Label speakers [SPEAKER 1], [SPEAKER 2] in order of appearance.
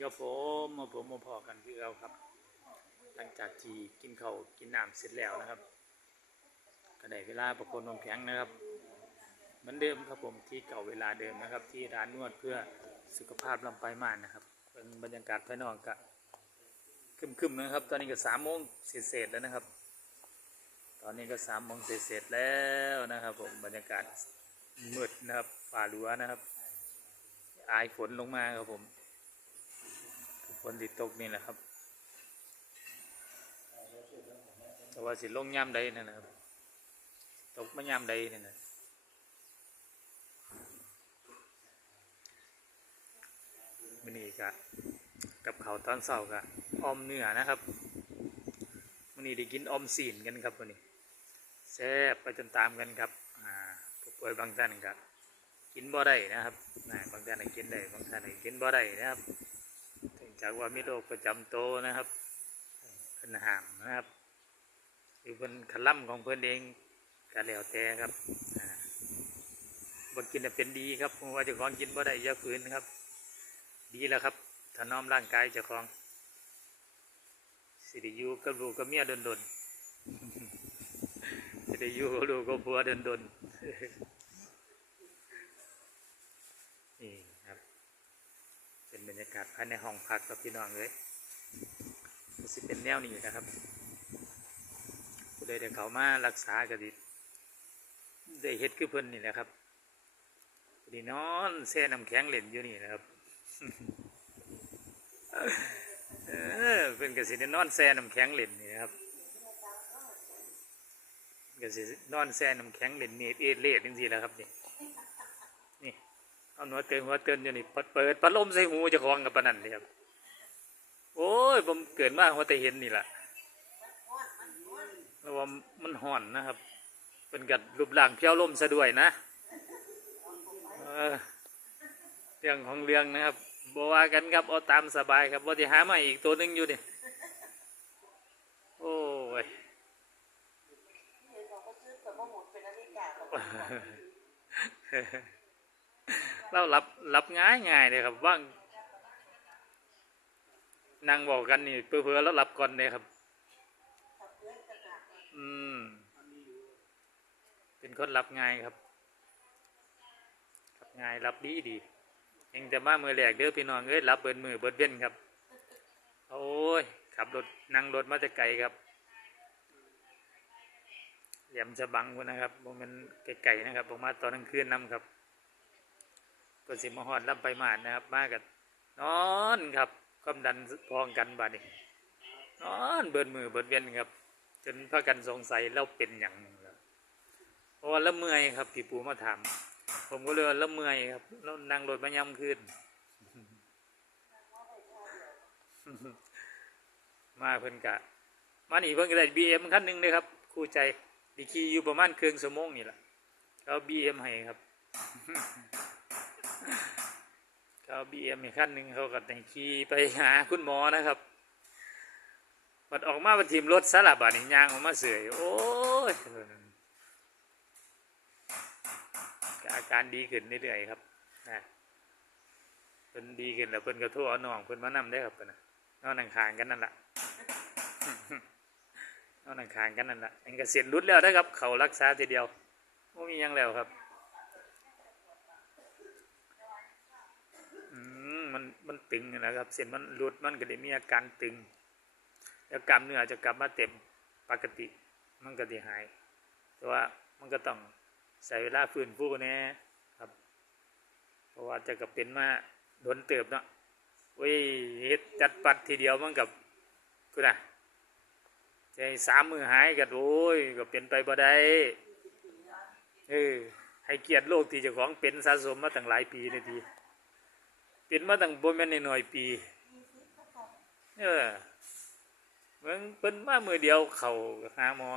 [SPEAKER 1] ครับผมมาผมมาพอกันคือเราครับ หลังจากที่กินข้าวกินน้ำเสร็จแล้วนะครับก็ได้เวลาประคนนมแข็งนะครับเหมือนเดิมครับผมที่เก่าเวลาเดิมนะครับ ที่ร้านนวดเพื่อสุขภาพลำไปมานนะครับเป็นบรรยากาศภายนอกกะคึมๆนะครับ ตอนนี้ก็สามโมงเศษๆแล้วนะครับ ตอนนี้ก็สามโมงเศษๆแล้วนะครับ ผมบรรยากาศมืดนะครับฝ่ารั้วนะครับ อายฝนลงมาครับผม ฝนติดตกนี่แหละครับ แต่ว่าสิลงย่ำใดนั่นนะครับ ตกไมาย่ำใดนี่นะมันนี่กะกับเขาตอนเช้ากะออมเนื้อนะครับมันนี่ได้กินออมสีนกันครับวันนี้แซ่บไปจนตามกันครับอ่าผู้ป่วยบางท่านครับกินบ่ได้นะครับบางท่านให้กินได้บางท่านให้กินบ่ได้นะครับ จากว่ามีโรคประจำตัวนะครับเพิ่นห้ามนะครับอเพิ่นขล่ำของเพิ่อนเองก็แล้วแต่ครับอ่าบ่กินน่ะเป็นดีครับเพราะว่าจ้าของกินบ่ได้ยาฝืนครับ ดีแล้วครับถนอมร่างกายเจ้าของ สิได้อยู่กับลูกกับเมียดนๆสิได้อยู่กับลูกกับผัวดนๆนี่ครับ เป็นบ รยากาศภายในห้องพักกับพี่น้องเลยก็สิเป็นแนวนี้นะครับผู้ใดที่เขามารักษาก็ดิได้เฮ็ดคือเพิ่นนี่แหละครับดีนอนแช่น้ำแข็งเล่นอยู่นี่นะครับเออเป็นกสิได้นอนแช่น้ำแข็งเล่นนี่นะครับกสินอนแช่น้ำแข็งเล่นนี่เอเล่จริงๆแล้วครับนี่นี่ เอาหัวเตือนหัวเตือนอยู่นี่เปิดเปิดพัดลมใส่หูจะคลองกับปนันเลยครับโอ้ยผมเกิดมาหัวแต่เห็นนี่แหละแล้วว่ามันห่อนนะครับเป็นกัดรูปร่างเพี้ยวลมซะด้วยนะเรื่องของเรื่องนะครับบว่ากันครับเอาตามสบายครับว่าจะหามาอีกตัวหนึ่งอยู่นี่โอ้ย
[SPEAKER 2] เห็นบอกว่าซื้อเปิดมาหมุนเป็นนาฬิกา
[SPEAKER 1] เรารับรับง่ายง่ายเลยครับว่างนั่งบอกกันนี่เพื่อๆแล้วรับก่อนเลยครับ
[SPEAKER 2] อื
[SPEAKER 1] ม เป็นคนรับง่ายครับรับง่ายรับดีดีเองแต่มามือแหลกเด้อพี่น้องเอ้ยรับเบิดมือเบิดเว้นครับ โอ้ยขับรถนั่งรถมาแต่ไกลครับเหลี่ยมจะบังพุ่นนะครับผมมันไกลๆนะครับผมมาตอนกลางคืนนํครับ ก็สิมาหอดลำไปมาดนะครับ มากันนอนครับความดันพองกันบาดนี้นอนเบิดมือเบิดเวียนครับ จนพากันสงสัยเราเป็นอย่างหนึ่งแล้วเพราะว่าละเมื่อยครับพี่ปูมาถามผมก็เลยว่าละเมื่อยครับแล้วนั่งรถมาย่ำขึ้นมาเพิ่นกะมานี่เพิ่นก็ได้บีเอ็มคันหนึ่งเลยครับคู่ใจดีขี่อยู่ประมาณครึ่งชั่วโมงนี่แหละเขาบีเอ็มให้ครับ เขาบีเอ็มอีกขั้นหนึ่งเขาก็แต่งขี่ไปหาคุณหมอนะครับบัดออกมาบัดทีมรถสลับบาดนี่ยางออกมาเสื่อยโอ้ยอาการดีขึ้นเรื่อยๆครับนะเพิ่นดีขึ้นแล้วเพิ่นก็โทรเอาน้องเพิ่นมานำได้ครับเพิ่นนะนอนนั่งคางกันนั่นแหละนอนนั่งคางกันนั่นแหละเองก็เสียนรุดแล้วนะครับ เขารักษาทีเดียวไม่มียังแล้วครับ อืมมันมัน ตึงนะครับเส้นมันหลุดมันก็ได้มีอาการตึง แล้วกล้ามเนื้อจะกลับมาเต็มปกติมันก็จะหาย แต่ว่ามันก็ต้องใช้เวลาฟื้นฟูแน่ครับ เพราะว่าจะกับเป็นมาโดนเติบเนาะเว้ยจัดปัดทีเดียวมันกับกูนะให้สามมือหายกันโอ้ยก็เป็นไปบ่ได้เออให้เกียรติโลกที่เจ้าของเป็นสะสมมาตั้งหลายปีเลยที เป็นมาตั้งบ่แม่นหน่อยปีเออเมืองเพิ่นมามือเดียวเขาหาหมอ